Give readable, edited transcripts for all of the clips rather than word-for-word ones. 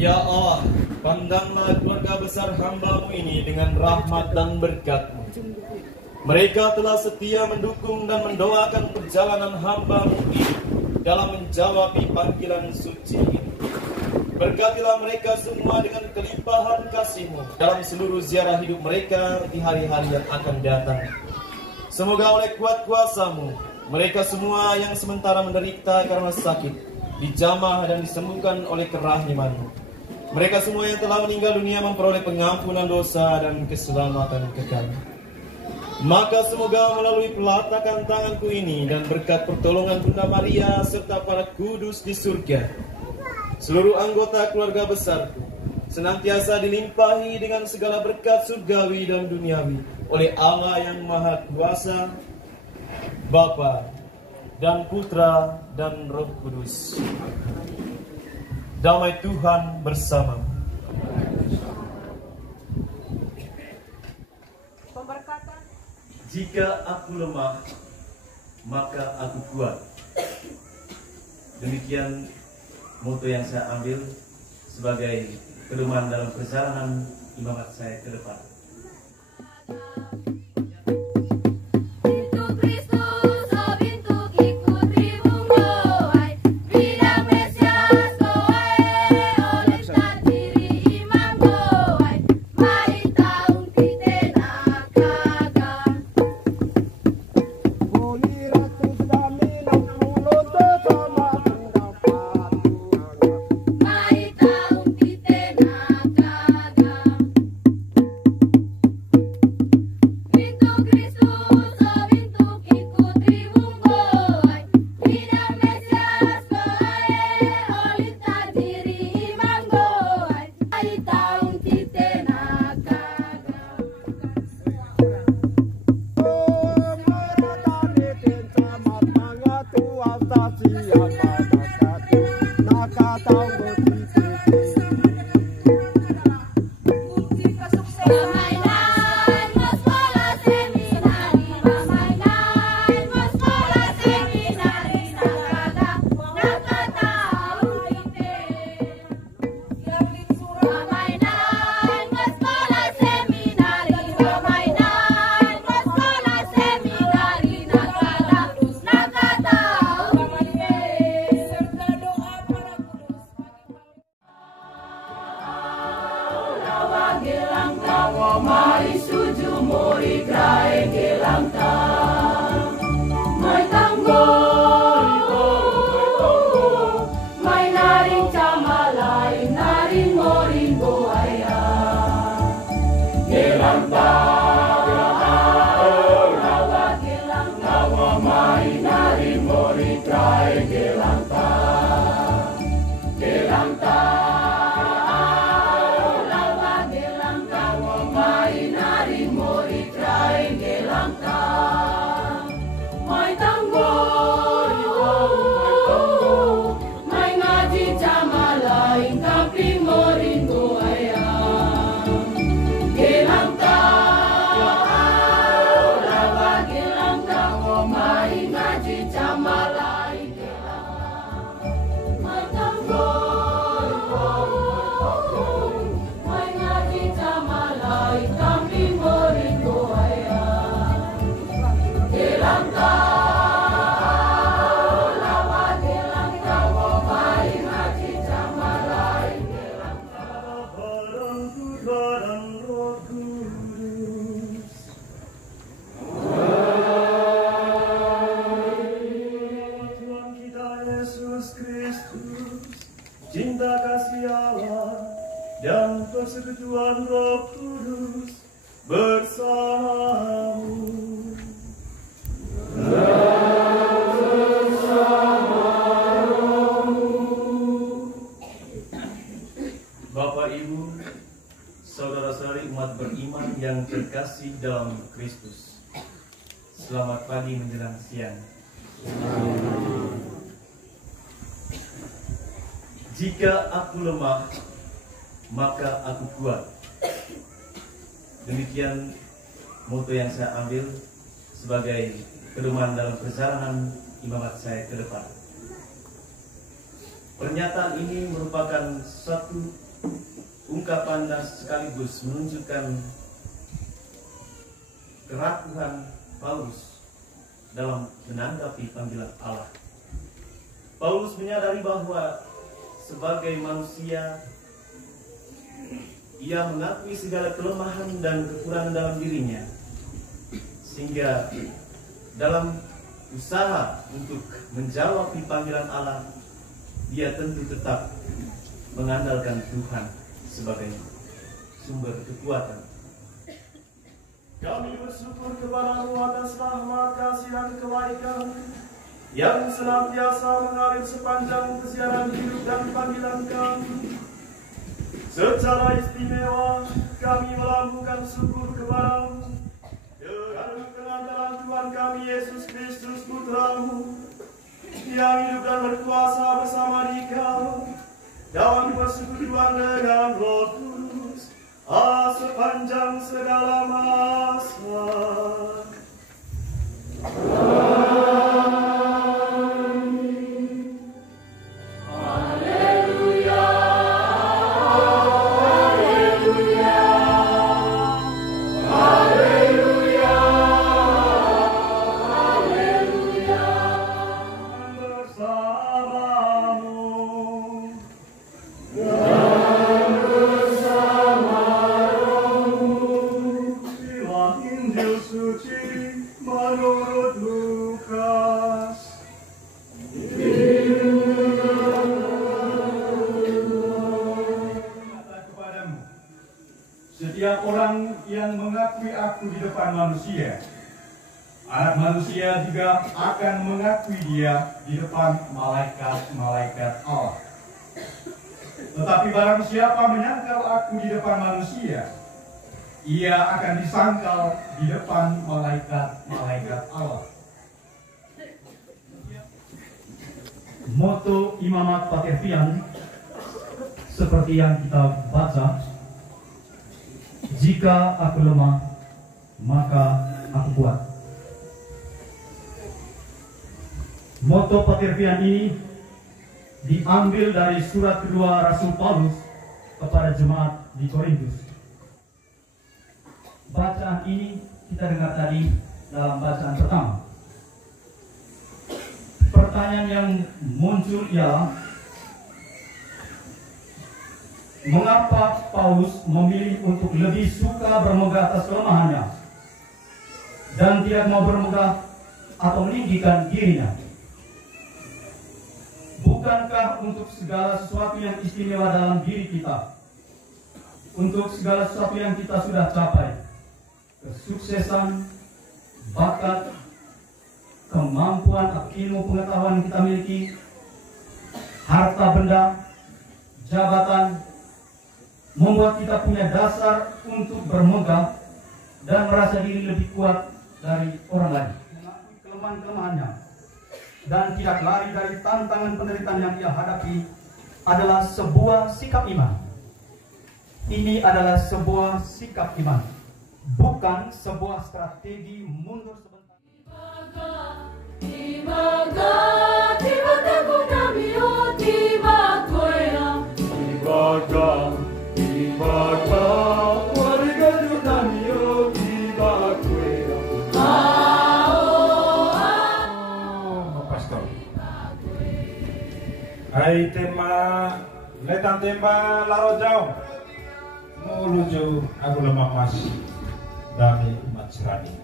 Ya Allah, pandanglah keluarga besar hamba-Mu ini dengan rahmat dan berkat-Mu. Mereka telah setia mendukung dan mendoakan perjalanan hamba-Mu ini dalam menjawabi panggilan suci ini. Berkatilah mereka semua dengan kelimpahan kasih-Mu dalam seluruh ziarah hidup mereka di hari-hari yang akan datang. Semoga oleh kuat kuasa-Mu, mereka semua yang sementara menderita karena sakit, dijamah dan disembuhkan oleh kerahiman-Mu. Mereka semua yang telah meninggal dunia memperoleh pengampunan dosa dan keselamatan kekal. Maka semoga melalui pelatakan tanganku ini dan berkat pertolongan Bunda Maria serta para kudus di surga, seluruh anggota keluarga besarku senantiasa dilimpahi dengan segala berkat surgawi dan duniawi oleh Allah yang Maha Kuasa, Bapa dan Putra dan Roh Kudus. Damai Tuhan bersama. Pemberkatan. Jika aku lemah, maka aku kuat. Demikian moto yang saya ambil sebagai pedoman dalam perjalanan ibadah saya ke depan. Cinta kasih Allah dan persekutuan Roh Kudus bersamamu. Bapak, Ibu, saudara-saudari umat beriman yang terkasih dalam Kristus, selamat pagi menjelang siang. Jika aku lemah, maka aku kuat. Demikian moto yang saya ambil sebagai pedoman dalam perjalanan imamat saya ke depan. Pernyataan ini merupakan satu ungkapan dan sekaligus menunjukkan keraguan Paulus dalam menanggapi panggilan Allah. Paulus menyadari bahwa sebagai manusia ia mengakui segala kelemahan dan kekurangan dalam dirinya, sehingga dalam usaha untuk menjawab panggilan Allah, dia tentu tetap mengandalkan Tuhan sebagai sumber kekuatan. Kami bersyukur kepada-Mu atas rahmat, kasih dan kebaikan yang senantiasa mengalir sepanjang kesiaran hidup dan panggilan kami. Secara istimewa kami melambungkan syukur kepada-Mu dengan pengantaran Tuhan kami Yesus Kristus Putra-Mu yang hidup dan berkuasa bersama Dikau dalam persekutuan dengan Roh Kudus sepanjang segala masa. Setiap orang yang mengakui aku di depan manusia, anak manusia juga akan mengakui dia di depan malaikat-malaikat Allah. Tetapi barang siapa menyangkal aku di depan manusia, ia akan disangkal di depan malaikat-malaikat Allah. Moto Imamat Patervian seperti yang kita baca, jika aku lemah, maka aku kuat. Moto Patervian ini diambil dari surat kedua Rasul Paulus kepada jemaat di Korintus. Bacaan ini kita dengar tadi dalam bacaan pertama. Pertanyaan yang muncul ialah, mengapa Paulus memilih untuk lebih suka bermegah atas kelemahannya dan tidak mau bermegah atau meninggikan dirinya? Bukankah untuk segala sesuatu yang istimewa dalam diri kita, untuk segala sesuatu yang kita sudah capai, kesuksesan, bakat, kemampuan, ilmu pengetahuan yang kita miliki, harta benda, jabatan, membuat kita punya dasar untuk bermegah dan merasa diri lebih kuat dari orang lain, mengakui kelemahan-kelemahannya dan tidak lari dari tantangan penderitaan yang ia hadapi adalah sebuah sikap iman. Ini adalah sebuah sikap iman, bukan sebuah strategi mundur sebentar. Hai tema letan tema laro jauh menuju aku lemah mas dami macrani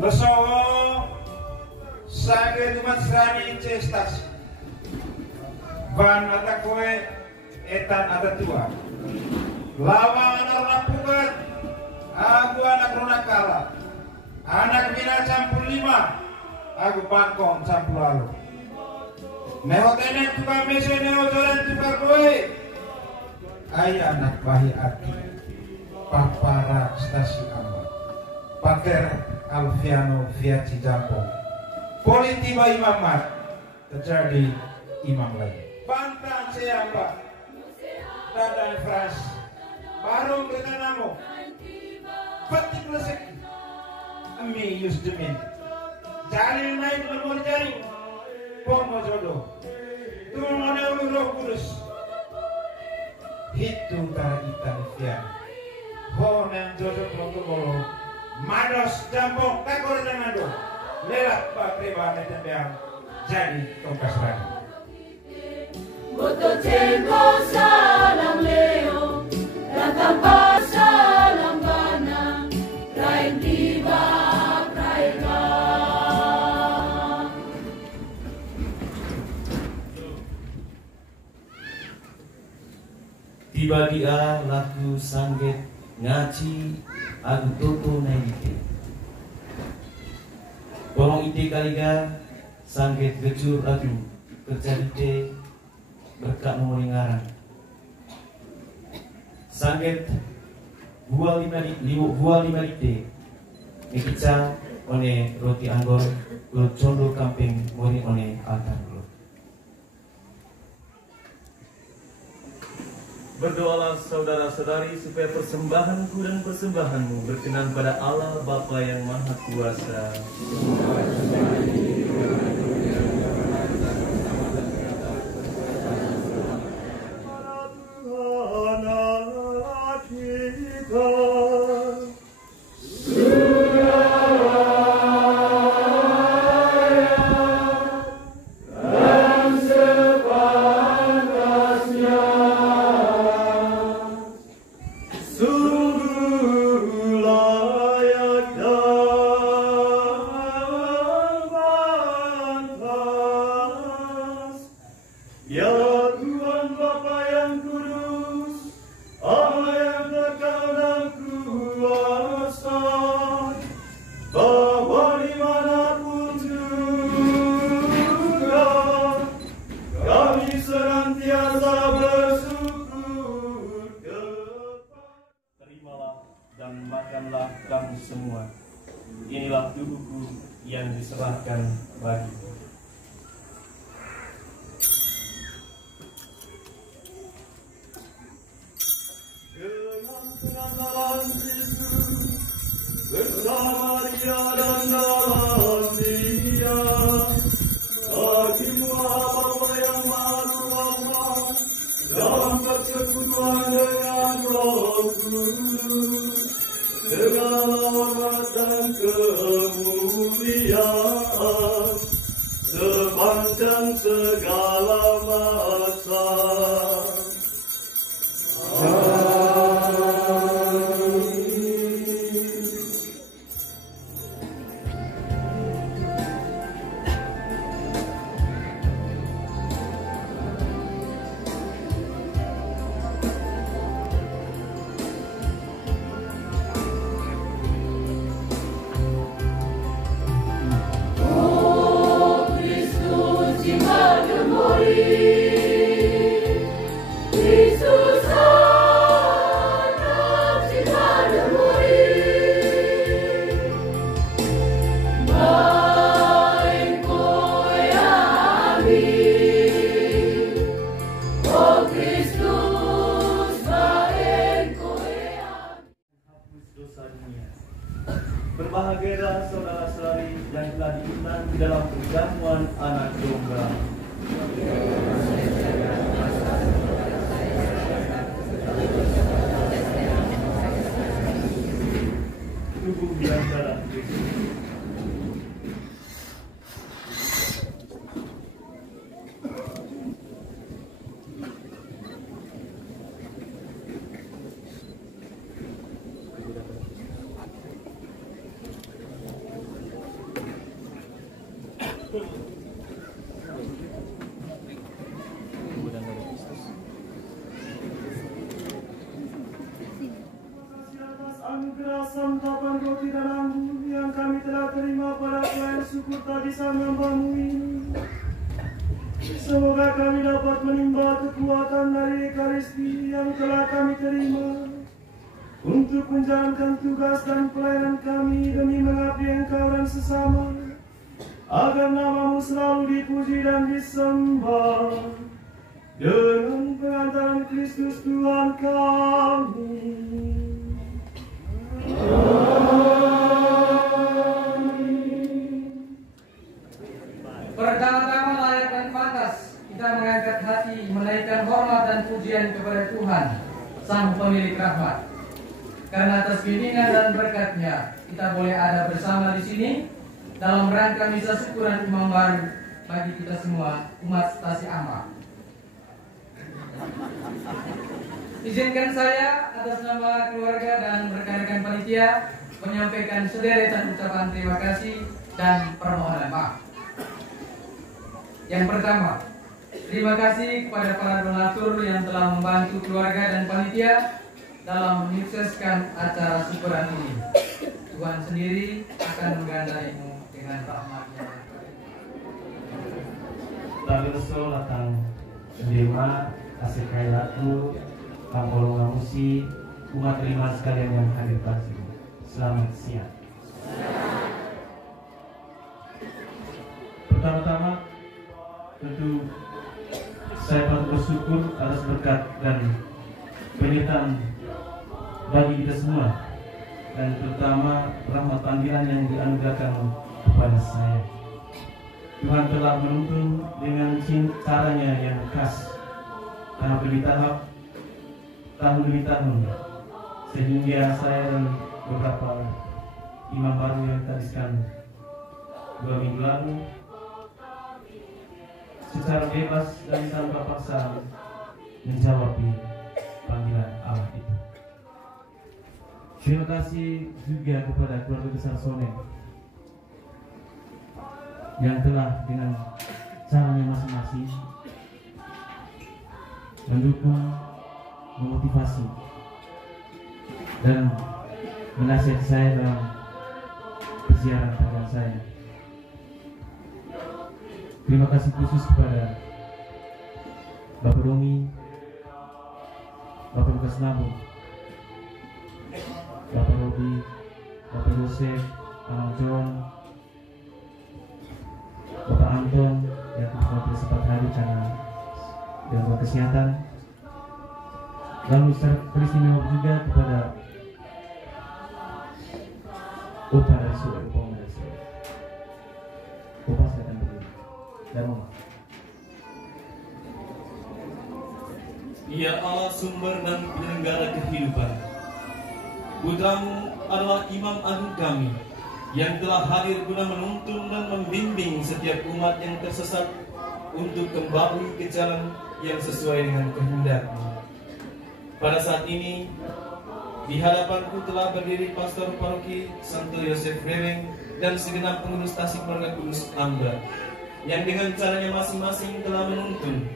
lesowo sage macrani cestas ban ata koe etan ata tua lawang anak pukat aku anak runakala anak mina campur 5 aku bangkong campur lalu Neo tenek tukang meso neo jalan tukang kowe. Ayah anak bayi ati Papara stasi Amba Pater Alfiano via Cijampo Politi bayi mamat terjadi imam lain Bantang siapa Dadan Fras Barung Renanamo Petik lesek Ami Yus Demin Jalil naik lemur jaring Pomo jodoh Tuhan Roh Kudus itu taritan siang. Ho nang jodoh protokol mados dampok takor nangado. Lelak pakreba netembeang jadi tongkas rani. Boto tempo salam leo, ratampa salam bana, rain tiba praika. Tiba dia laku sangget ngaci aku toko naike. Borong ide kaliga sangget gejur aku kerjadite berkat mengarang. Sangget buah lima lite Nikica one roti anggor lo condo kamping mori one altar lo. Berdoalah saudara-saudari supaya persembahanku dan persembahanmu berkenan pada Allah Bapa yang Maha Kuasa. Dan makanlah kamu semua. Inilah tubuhku yang diserahkan bagimu. Dengan penanggalan Kristus bersama Dia dan dalam Dia, bagimu apa yang malu Allah dalam persekutuan dengan Roh Kudus. Segala hormat dan kemuliaan sepanjang segala masa. Berbahagialah saudara-saudari yang telah diundang dalam perjamuan anak domba. Tubuh dan darah Kristus. Anugerah santapan roti dan anggur yang kami telah terima pada pelayan syukur tadi sama hamba-Mu ini. Semoga kami dapat menimba kekuatan dari Ekaristi yang telah kami terima untuk menjalankan tugas dan pelayanan kami demi mengabdi Engkau dan sesama, agar nama-Mu selalu dipuji dan disembah dengan pengantaran Kristus Tuhan kami. Pertama-tama layak dan pantas kita mengangkat hati menaikkan hormat dan pujian kepada Tuhan Sang Pemilik Rahmat. Karena atas bimbingan dan berkat-Nya kita boleh ada bersama di sini dalam rangka misa syukuran imam baru bagi kita semua umat Stasi Amba. Izinkan saya atas nama keluarga dan rekan-rekan panitia menyampaikan sederetan ucapan terima kasih dan permohonan maaf. Yang pertama, terima kasih kepada para donatur yang telah membantu keluarga dan panitia dalam menyukseskan acara syukuran ini. Tuhan sendiri akan menggandaimu dengan rahmat-Nya. Tabiusul datang Dewa, kasih kailatu, Kampolong Ngamusi, umat terima sekalian yang hadir pada sini. Selamat siang. Pertama-tama, tentu saya patut bersyukur atas berkat dan penyertaan bagi kita semua, dan terutama rahmat panggilan yang dianugerahkan kepada saya. Tuhan telah menuntun dengan caranya yang khas, tahap demi tahap, tahun demi tahun, sehingga saya dan beberapa imam baru yang tadiskan 2 minggu lalu secara bebas dan tanpa paksa menjawab panggilan Allah itu. Terima kasih juga kepada keluarga besar Sonen yang telah dengan caranya masing-masing mendukung, memotivasi, dan menasihati saya dalam persiaran panjang saya. Terima kasih khusus kepada Bapak Domi, Bapak Lukas Nabo, Bapak Robi, Bapak Yosef, Anang John, Bapak Anton yang tidak sempat hadir karena gangguan kesehatan. Lalu secara teristimewa juga kepada Opa dari Solo, Opa dari Solo. Opa silakan berdiri. Dan Mama. Ya Allah, sumber dan penyelenggara kehidupan, Putramu adalah Imam Agung kami yang telah hadir guna menuntun dan membimbing setiap umat yang tersesat untuk kembali ke jalan yang sesuai dengan kehendak-Mu. Pada saat ini, di hadapanku telah berdiri Pastor Paroki Santo Yosef Reweng dan segenap pengurus Tasik Keluarga Kudus Amba yang dengan caranya masing-masing telah menuntun,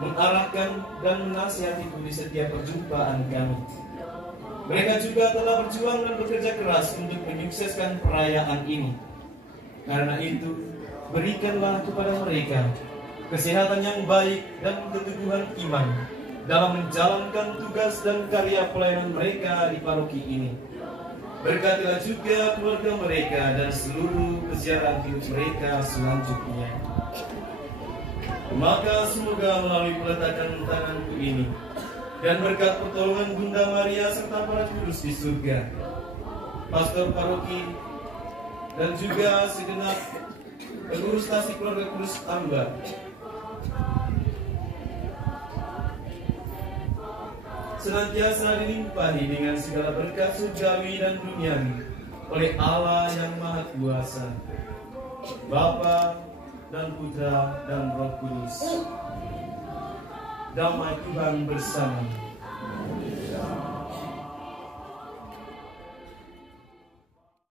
mengarahkan dan menasihatiku di setiap perjumpaan kami. Mereka juga telah berjuang dan bekerja keras untuk menyukseskan perayaan ini. Karena itu, berikanlah kepada mereka kesehatan yang baik dan keteguhan iman dalam menjalankan tugas dan karya pelayanan mereka di paroki ini. Berkatilah juga keluarga mereka dan seluruh keziarahan hidup mereka selanjutnya. Maka semoga melalui peletakan tanganku ini dan berkat pertolongan Bunda Maria serta para kudus di surga, Pastor Paroki dan juga segenap pengurus Tasik Keluarga Kudus Amba senantiasa dilimpahi dengan segala berkat surgawi dan duniawi oleh Allah yang Maha Kuasa, Bapa dan Putra dan Roh Kudus. Damai Tuhan bersama.